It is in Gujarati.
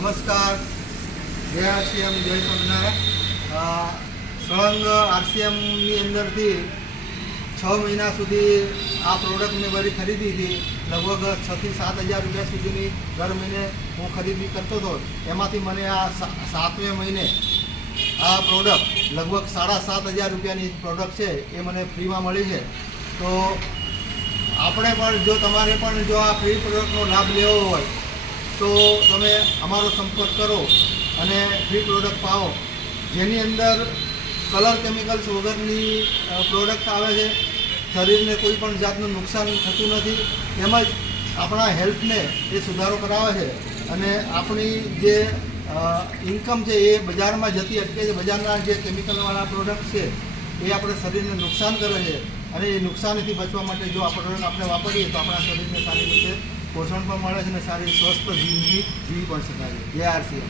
નમસ્કાર, જય આરસીએમ, જય સ્વામિનારાયણ. સળંગ આરસીએમની અંદરથી 6 મહિના સુધી આ પ્રોડક્ટ મેં વળી ખરીદી હતી. લગભગ 6 થી 7 હજાર રૂપિયા સુધીની દર મહિને હું ખરીદી કરતો હતો. એમાંથી મને આ 7મે મહિને આ પ્રોડક્ટ લગભગ 7,500 રૂપિયાની પ્રોડક્ટ છે એ મને ફ્રીમાં મળી છે. તો આપણે પણ જો તમારે પણ જો આ ફ્રી પ્રોડક્ટનો લાભ લેવો હોય તો તમે અમારો સંપર્ક કરો અને ફ્રી પ્રોડક્ટ પાવો, જેની અંદર કલર કેમિકલ્સ વગરની પ્રોડક્ટ આવે છે. શરીરને કોઈ પણ જાતનું નુકસાન થતું નથી, તેમજ આપણા હેલ્થને એ સુધારો કરાવે છે અને આપણી જે ઇન્કમ છે એ બજારમાં જતી અટકે છે. બજારના જે કેમિકલવાળા પ્રોડક્ટ છે એ આપણે શરીરને નુકસાન કરે છે અને એ નુકસાનથી બચવા માટે જો આ પ્રોડક્ટ આપણે વાપરીએ તો આપણા શરીરને સારી રીતે પોષણ પણ મળે છે અને સારી સ્વસ્થ જિંદગી જીવી પણ શકાય છે. જય આરસીએમ.